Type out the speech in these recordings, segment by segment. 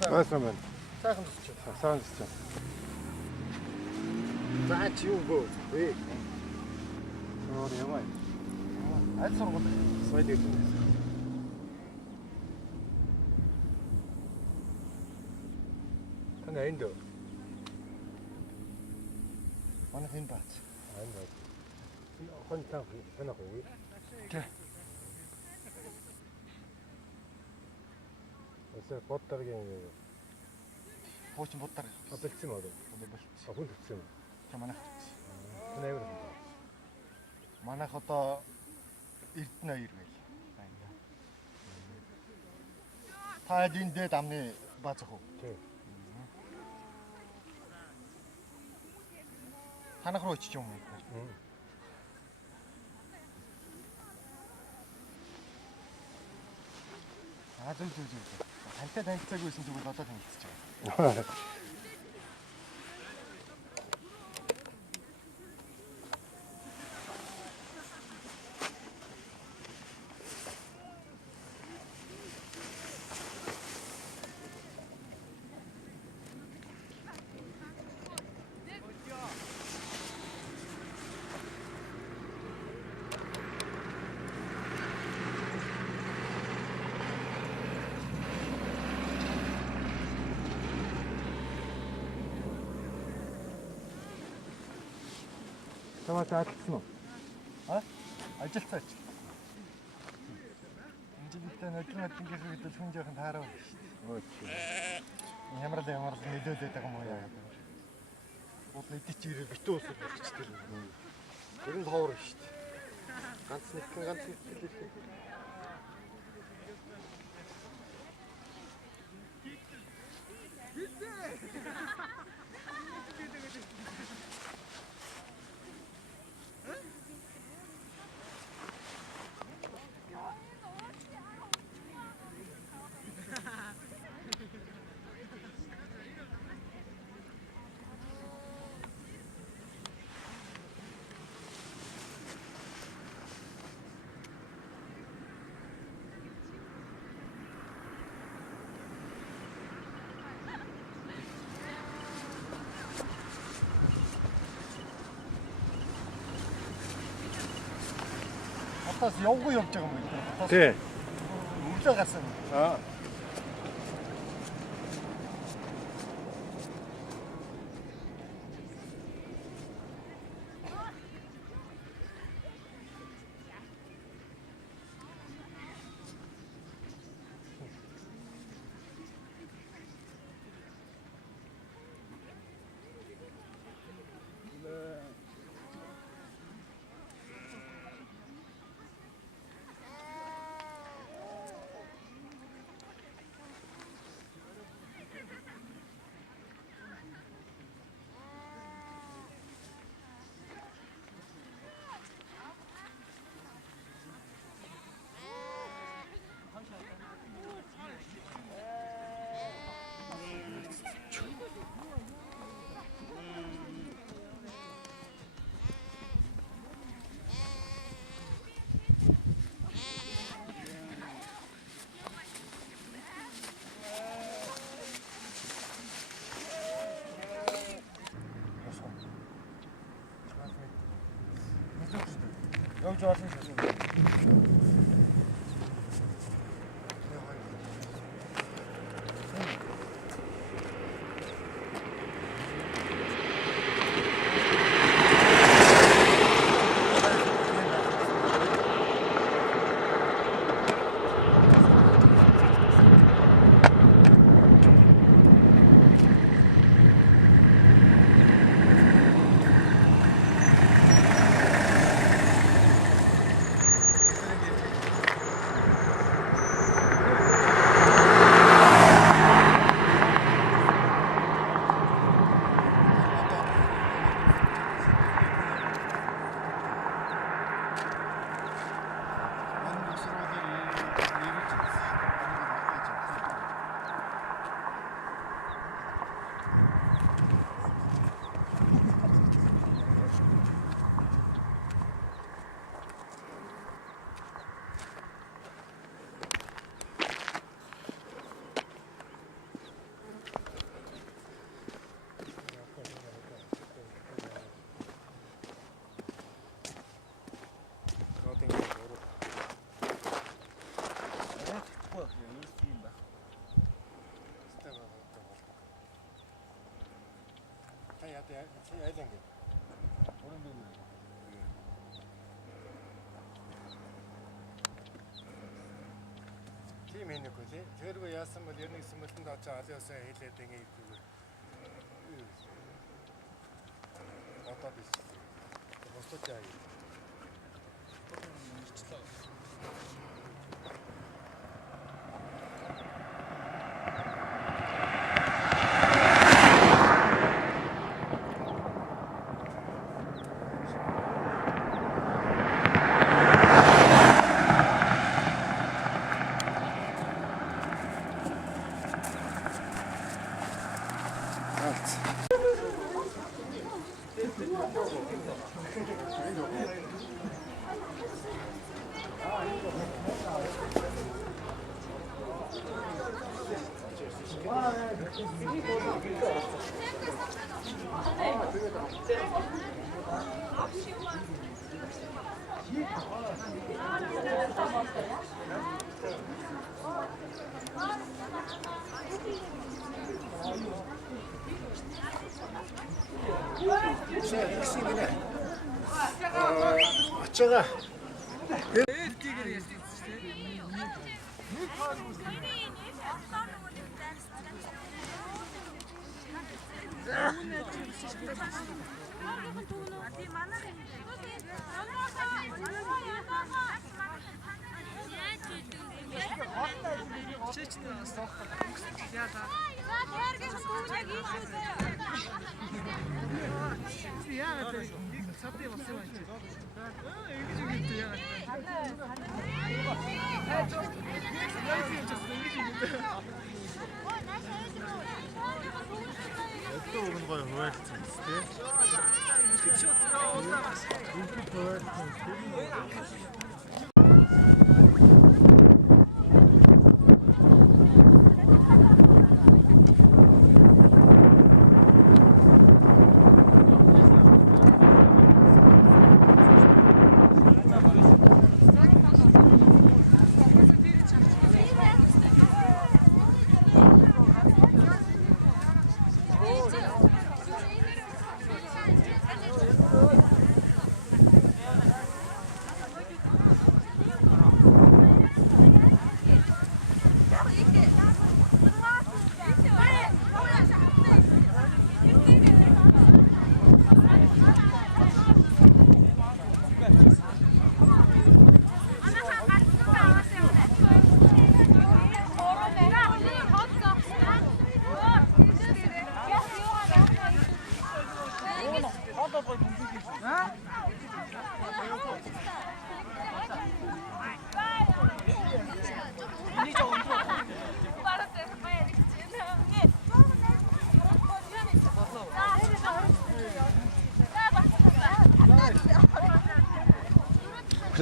Сайхан байна. Сайхан тусч. Сайхан тусч. За чи юу гоо. Ямаа. Аль сургууль? Сайд ирсэн. Таны энд. Манай хэн бац? Энд. Хон танах уу? Тэ. Өсөө бодторгийн Хуучин буддар. бэлдсэн маа. Болчихсон. Хүн төгсөн. Та манайх. Нээр. Манайх одоо Эрдэнэ 2 байл. Та энэ дээд амны бац ах уу? Тийм. Танах руу очиж юм уу? Зүг. Тантай танилцаагүйсэн зүгээр одоо танилцж байгаа. Тамаас ажилласан уу? Ажилтаач. Инженертэй өдрийн гэдэг хүн жоохон таарав шүү дээ. Ямар нөлөөлөд байгаа юм уу яа. Бод нэгт чи ирээ битүү усыг болчихдаг. Тэр нь ховор шүү дээ. Ганц нэг хэлээ. Тас явгүй явж байгаа юм байна. Тий. Өглөө гасан. Явж болно шүү. Айл ингэ. Тийм энэ үгүй тий. Тэргүй яасан бол ер нь сүмэлтэнд очиж алиосаа хэлээд ингэ ихгүй. Одоо биш. Бостод яа. Очоо.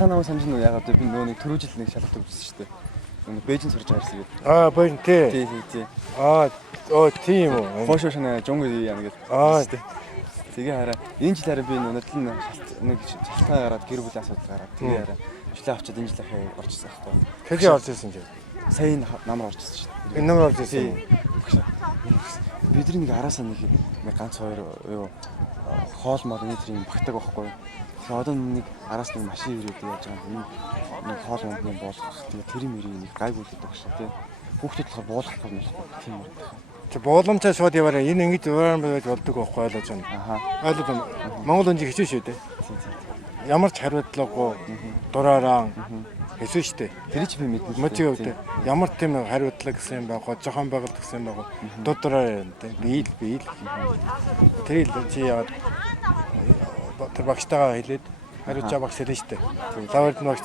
Та намайг санаж нь яагаад би нөгөө нэг түрүү жил нэг шалгалт өгсөн шүү дээ. Нөгөө Бээжин сурж байгаа гэсэн. Бээжин тий. Тий. Тийм үү. Хошоо шана жонгүй яана гэж. Тэгээ хараа энэ жил хараа би өнөөдөр нэг шалтгаан гараад гэр бүлийн асуудал гараад тэгээ хараа жилээ авчаад энэ жил ахаа орчихсон байхгүй. Хэдий орж ирсэн чи? Сая энэ намар орчихсон шүү дээ. Энэ намар орж ирсэн. Бидний нэг араасаа нэг ганц хоёр юу хоол мод энэ төрлийн багтаг байхгүй. Тэгээ одоо нэг араас нэг машин ирээд яаж байгаа юм нэг хоол мондны болгох тэгээ тэр мөрийг нэг гайгуулдаг багшаа тий. Хүүхдүүд болохоор буулгах юм тийм үү. Чи бууламжаа шууд яваараа энэ ингэж ууран байж болдог байхгүй ойлгож байна. Ойлгож байна. Монгол өнжи хэцүү шүү дээ. Ямар ч хариуцлагагүй дураараа хэцүү шүү дээ. Тэр чи би мэднэ. Мотив өгдөө. Ямар тийм хариуцлага гэсэн юм байгаа, жоохон байгуулт гэсэн юм байгаа. Дураараа бийл. Тэр л чи яваад тэр багштайгаа хэлээд хариуцаа багш хэлнэ шүү дээ. Лаврд багш